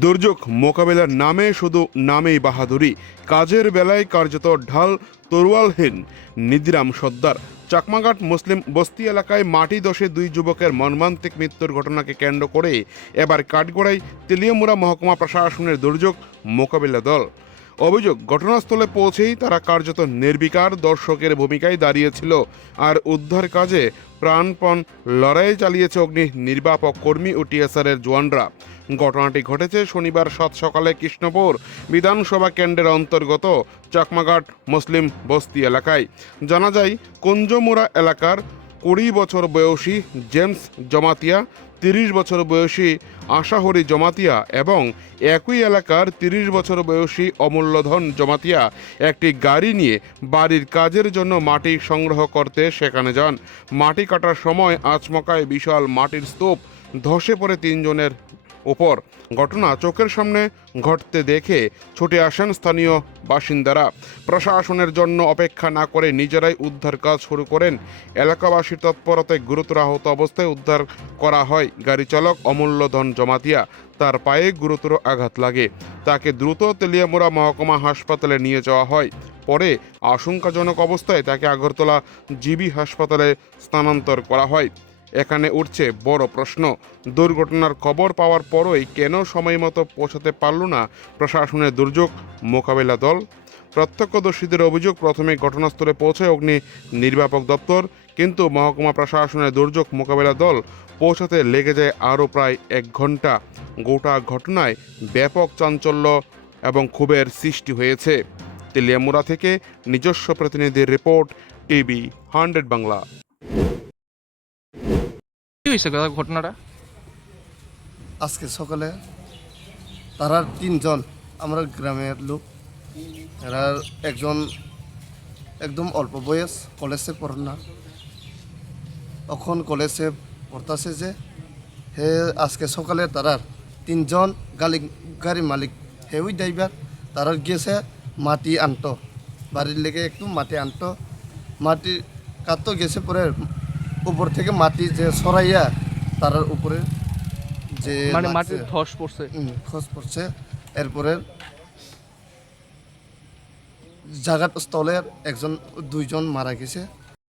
দুর্যোগ মোকাবিলার নামে শুধু নামেই বাহাদুরি, কাজের বেলায় কার্যত ঢাল তরোয়ালহীন নিধিরাম সর্দার। চাকমাঘাট মুসলিম বস্তি এলাকায় মাটি দশে দুই যুবকের মর্মান্তিক মৃত্যুর ঘটনাকে কেন্দ্র করে এবার কাঠগড়ায় তেলিয়ামুড়া মহকুমা প্রশাসনের দুর্যোগ মোকাবিলা দল। অভিযোগ, ঘটনাস্থলে পৌঁছেই তারা কার্যত নির্বিকার দর্শকের ভূমিকায় দাঁড়িয়েছিল আর উদ্ধার কাজে প্রাণপণ লড়াই চালিয়েছে অগ্নি নির্বাপক কর্মী ও টিএসআরের জওয়ানরা। ঘটনাটি ঘটেছে শনিবার সাত সকালে কৃষ্ণপুর বিধানসভা কেন্দ্রের অন্তর্গত চাকমাঘাট মুসলিম বস্তি এলাকায়। জানা যায়, কুঞ্জমুড়া এলাকার 20 বছর বয়সী জেমস জমাতিয়া, 30 বছর বয়সী আশাহরি জমাতিয়া এবং একই এলাকার 30 বছর বয়সী অমূল্যধন জমাতিয়া একটি গাড়ি নিয়ে বাড়ির কাজের জন্য মাটি সংগ্রহ করতে সেখানে যান। মাটি কাটার সময় আচমকায় বিশাল মাটির স্তূপ ধসে পড়ে তিনজনের উপর। ঘটনা চোখের সামনে ঘটতে দেখে ছুটে আসেন স্থানীয় বাসিন্দারা। প্রশাসনের জন্য অপেক্ষা না করে নিজেরাই উদ্ধার কাজ শুরু করেন। এলাকাবাসীর তৎপরতায় গুরুতর আহত অবস্থায় উদ্ধার করা হয় গাড়ি চালক অমূল্যধন জমাতিয়া। তার পায়ে গুরুতর আঘাত লাগে, তাকে দ্রুত তেলিয়ামুড়া মহকুমা হাসপাতালে নিয়ে যাওয়া হয়। পরে আশঙ্কাজনক অবস্থায় তাকে আগরতলা জিবি হাসপাতালে স্থানান্তর করা হয়। এখানে উঠছে বড় প্রশ্ন, দুর্ঘটনার খবর পাওয়ার পরই কেন সময়মতো পৌঁছাতে পারল না প্রশাসনের দুর্যোগ মোকাবিলা দল? প্রত্যক্ষদর্শীদের অভিযোগ, প্রথমে ঘটনাস্থলে পৌঁছায় অগ্নি নির্বাপক দপ্তর, কিন্তু মহকুমা প্রশাসনের দুর্যোগ মোকাবিলা দল পৌঁছাতে লেগে যায় আরও প্রায় 1 ঘন্টা। গোটা ঘটনায় ব্যাপক চাঞ্চল্য এবং ক্ষোভের সৃষ্টি হয়েছে। তেলিয়ামুড়া থেকে নিজস্ব প্রতিনিধির রিপোর্ট, টিভি 100 বাংলা। কি হয়েছে ঘটনাটা? আজকে সকালে তারা 3 জন আমরা গ্রামের লোক, এরা একজন একদম অল্প বয়স, কলেজে পড়েন না, এখন কলেজে পড়তেছে যে হে আজকে সকালে তারার 3 জন গাড়ি মালিক হে ওই ড্রাইভার তারা গিয়েছে মাটি আনতো, বাড়ির লেগে একটু মাটি আনতো, মাটি কাটতো গেছে পরে উপর থেকে মাটি যে সরাইয়া তারার উপরে যে মানে মাটির ধস পড়ছে। খস পড়ছে। এরপরে জায়গার স্থলে 2জন মারা গেছে।